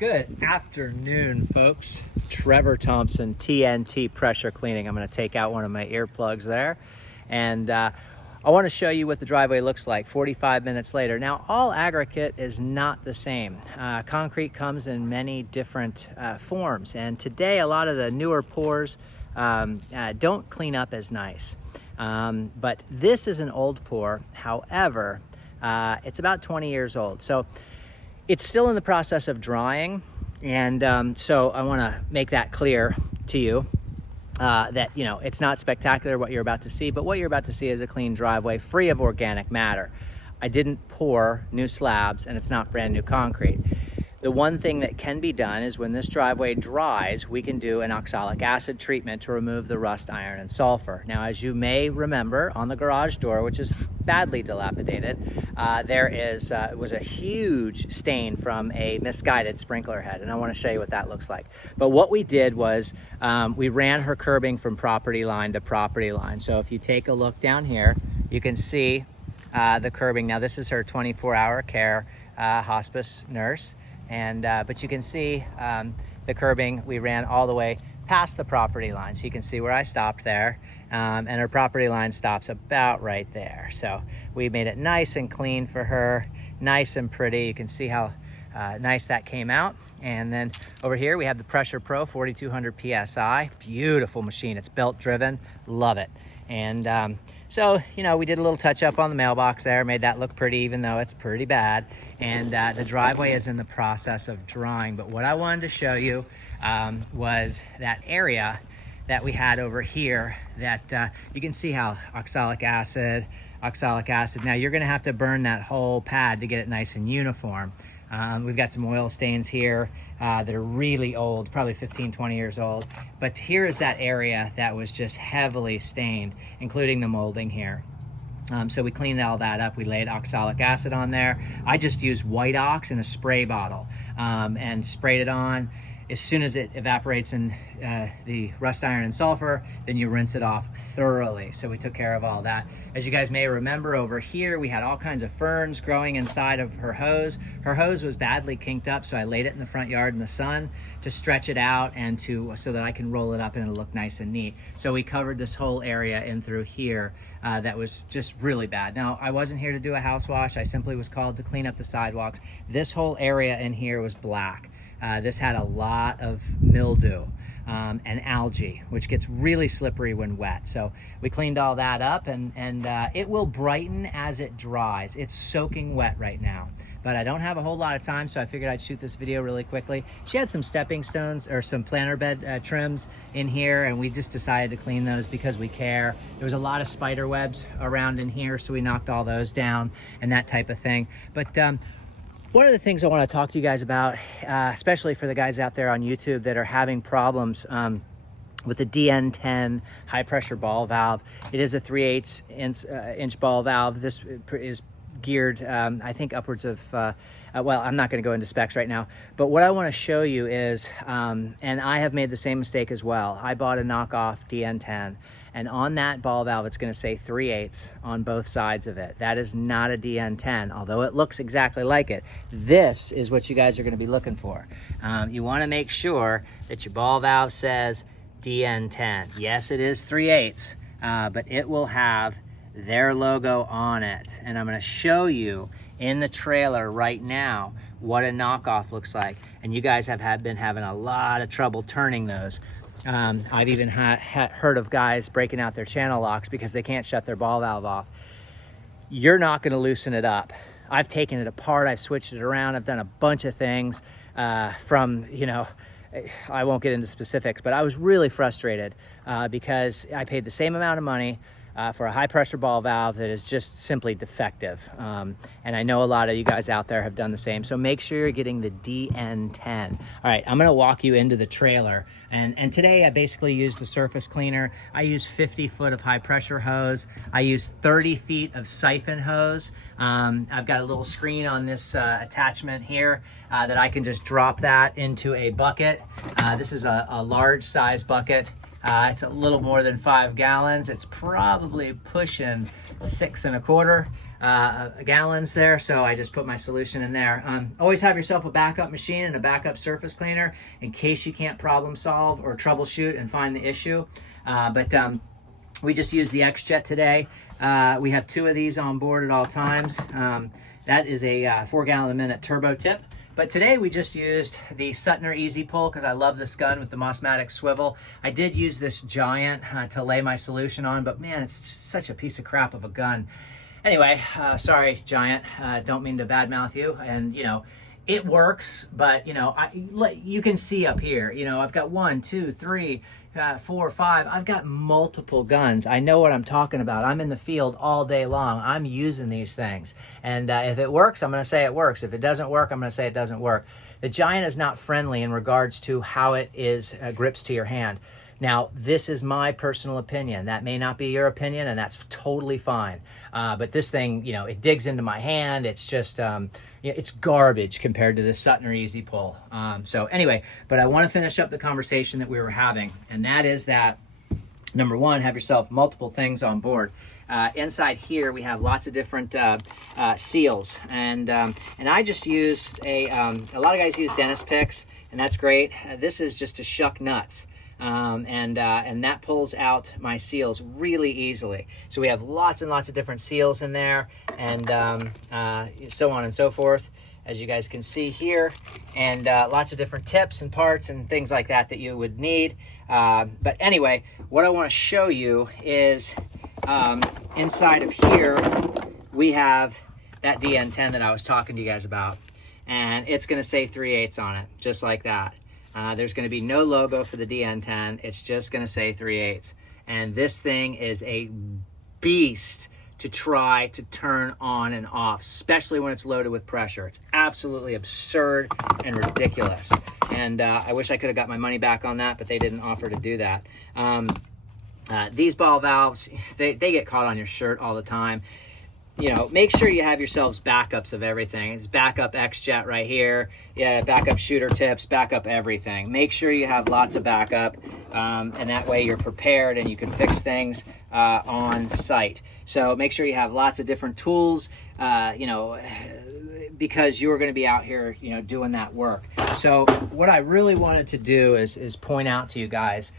Good afternoon, folks. Trevor Thompson, TNT pressure cleaning. I'm going to take out one of my earplugs there, and I want to show you what the driveway looks like 45 minutes later. Now, all aggregate is not the same. Concrete comes in many different forms, and today a lot of the newer pours don't clean up as nice. But this is an old pour. However, it's about 20 years old. So it's still in the process of drying. And so I want to make that clear to you that, you know, it's not spectacular what you're about to see, but what you're about to see is a clean driveway free of organic matter. I didn't pour new slabs and it's not brand new concrete. The one thing that can be done is when this driveway dries, we can do an oxalic acid treatment to remove the rust, iron, and sulfur. Now, as you may remember, on the garage door, which is badly dilapidated, there was a huge stain from a misguided sprinkler head, and I want to show you what that looks like. But what we did was we ran her curbing from property line to property line. So if you take a look down here, you can see the curbing. Now, this is her 24-hour care hospice nurse. And but you can see the curbing, we ran all the way past the property line. So you can see where I stopped there, and her property line stops about right there. So we made it nice and clean for her, nice and pretty. You can see how nice that came out. And then over here we have the Pressure Pro 4200 PSI, beautiful machine. It's belt driven, love it. And so, you know, we did a little touch up on the mailbox there, made that look pretty, even though it's pretty bad. And the driveway is in the process of drying. But what I wanted to show you was that area that we had over here that you can see how oxalic acid. Now you're gonna have to burn that whole pad to get it nice and uniform. We've got some oil stains here that are really old, probably 15, 20 years old. But here is that area that was just heavily stained, including the molding here. So we cleaned all that up. We laid oxalic acid on there. I just used white ox in a spray bottle and sprayed it on. As soon as it evaporates in the rust, iron, and sulfur, then you rinse it off thoroughly. So we took care of all that. As you guys may remember, over here, we had all kinds of ferns growing inside of her hose. Her hose was badly kinked up, so I laid it in the front yard in the sun to stretch it out and so that I can roll it up and it'll look nice and neat. So we covered this whole area in through here that was just really bad. Now, I wasn't here to do a house wash. I simply was called to clean up the sidewalks. This whole area in here was black. This had a lot of mildew and algae, which gets really slippery when wet. So we cleaned all that up, and it will brighten as it dries. It's soaking wet right now, but I don't have a whole lot of time, so I figured I'd shoot this video really quickly. She had some stepping stones or some planter bed trims in here, and we just decided to clean those because we care. There was a lot of spider webs around in here, so we knocked all those down and that type of thing. But one of the things I want to talk to you guys about, especially for the guys out there on YouTube that are having problems with the DN-10 high pressure ball valve. It is a 3/8 inch ball valve. This is geared, I think, upwards of, well, I'm not going to go into specs right now, but what I want to show you is, and I have made the same mistake as well. I bought a knockoff DN-10, and on that ball valve, it's going to say 3/8 on both sides of it. That is not a DN-10, although it looks exactly like it. This is what you guys are going to be looking for. You want to make sure that your ball valve says DN-10. Yes, it is 3/8, but it will have their logo on it. And I'm going to show you in the trailer right now what a knockoff looks like. And you guys have been having a lot of trouble turning those. I've even heard of guys breaking out their channel locks because they can't shut their ball valve off. You're not going to loosen it up. I've taken it apart. I've switched it around. I've done a bunch of things from, you know, I won't get into specifics, but I was really frustrated because I paid the same amount of money for a high pressure ball valve that is just simply defective. And I know a lot of you guys out there have done the same. So make sure you're getting the DN-10. All right, I'm gonna walk you into the trailer. And today I basically used the surface cleaner. I used 50 foot of high pressure hose. I used 30 feet of siphon hose. I've got a little screen on this attachment here that I can just drop that into a bucket. This is a large size bucket. It's a little more than 5 gallons. It's probably pushing 6 1/4. gallons there, so I just put my solution in there. Always have yourself a backup machine and a backup surface cleaner in case you can't problem solve or troubleshoot and find the issue. We just used the X-Jet today. We have 2 of these on board at all times. That is a 4 gallon a minute turbo tip. But today we just used the Suttner Easy Pull because I love this gun with the Mossmatic swivel. I did use this Giant to lay my solution on, but man, it's just such a piece of crap of a gun. Anyway, sorry, Giant. Don't mean to badmouth you. And, you know, it works, but, you know, you can see up here, you know, I've got 1, 2, 3, 4, 5. I've got multiple guns. I know what I'm talking about. I'm in the field all day long. I'm using these things. And if it works, I'm going to say it works. If it doesn't work, I'm going to say it doesn't work. The Giant is not friendly in regards to how it is grips to your hand. Now, this is my personal opinion. That may not be your opinion, and that's totally fine. But this thing, you know, it digs into my hand. It's just, it's garbage compared to the Suttner Easy Pull. So anyway, but I want to finish up the conversation that we were having, and that is that, number one, have yourself multiple things on board. Inside here, we have lots of different seals, and I just use a lot of guys use dentist picks, and that's great. This is just to shuck nuts. And that pulls out my seals really easily. So we have lots and lots of different seals in there, and so on and so forth, as you guys can see here, and lots of different tips and parts and things like that that you would need. But anyway, what I want to show you is inside of here we have that DN-10 that I was talking to you guys about, and it's going to say 3/8 on it, just like that. There's going to be no logo for the DN-10. It's just going to say 3/8. And this thing is a beast to try to turn on and off, especially when it's loaded with pressure. It's absolutely absurd and ridiculous. And I wish I could have got my money back on that, but they didn't offer to do that. These ball valves, they get caught on your shirt all the time. You know, make sure you have yourselves backups of everything. It's backup X-Jet right here. Yeah, backup shooter tips, backup everything. Make sure you have lots of backup, and that way you're prepared and you can fix things on site. So make sure you have lots of different tools, you know, because you're going to be out here, you know, doing that work. So what I really wanted to do is point out to you guys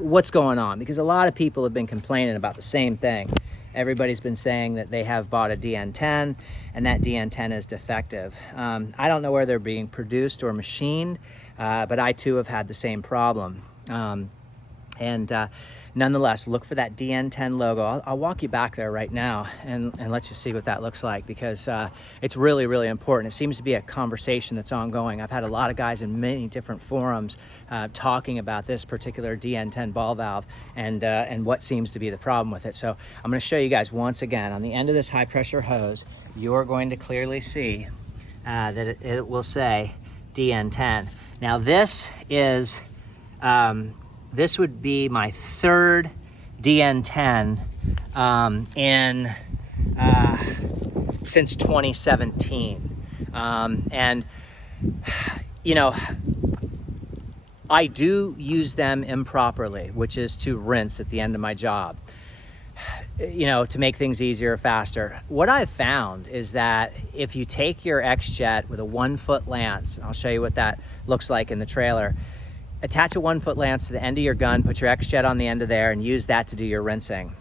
what's going on, because a lot of people have been complaining about the same thing. Everybody's been saying that they have bought a DN-10 and that DN-10 is defective. I don't know where they're being produced or machined, but I too have had the same problem. Nonetheless, look for that DN-10 logo. I'll walk you back there right now and let you see what that looks like, because it's really, really important. It seems to be a conversation that's ongoing. I've had a lot of guys in many different forums talking about this particular DN-10 ball valve and what seems to be the problem with it. So I'm going to show you guys once again. On the end of this high pressure hose, you're going to clearly see that it will say DN-10. Now this is... this would be my 3rd DN-10 since 2017. And, you know, I do use them improperly, which is to rinse at the end of my job, you know, to make things easier, faster. What I've found is that if you take your X-Jet with a 1-foot lance, I'll show you what that looks like in the trailer, attach a 1-foot lance to the end of your gun, put your X-Jet on the end of there, and use that to do your rinsing.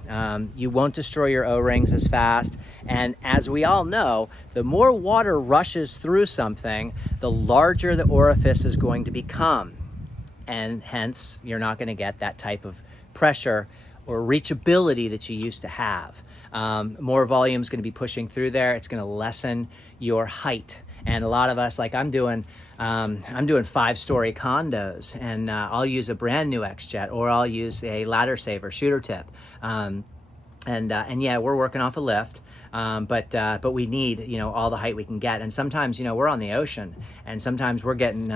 You won't destroy your O-rings as fast, and as we all know, the more water rushes through something, the larger the orifice is going to become, and hence you're not going to get that type of pressure or reachability that you used to have. More volume is going to be pushing through there. It's going to lessen your height. And a lot of us, like I'm doing 5-story condos, and I'll use a brand new X-Jet, or I'll use a ladder saver shooter tip. And yeah, we're working off a lift, but we need, you know, all the height we can get. And sometimes, you know, we're on the ocean, and sometimes we're getting,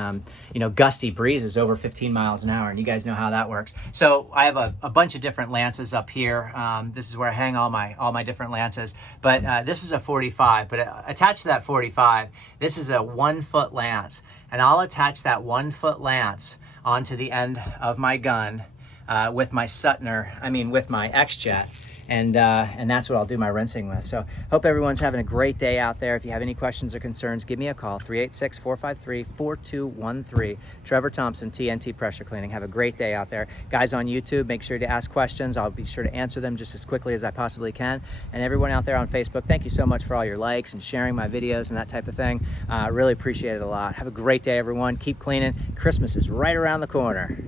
you know, gusty breezes over 15 miles an hour, and you guys know how that works. So I have a bunch of different lances up here. This is where I hang all my different lances, but this is a 45, but attached to that 45, this is a 1-foot lance, and I'll attach that 1-foot lance onto the end of my gun, with my with my X-Jet. And that's what I'll do my rinsing with. So hope everyone's having a great day out there. If you have any questions or concerns, give me a call, 386-453-4213. Trevor Thompson, TNT Pressure Cleaning. Have a great day out there. Guys on YouTube, make sure to ask questions. I'll be sure to answer them just as quickly as I possibly can. And everyone out there on Facebook, thank you so much for all your likes and sharing my videos and that type of thing. Really appreciate it a lot. Have a great day, everyone. Keep cleaning. Christmas is right around the corner.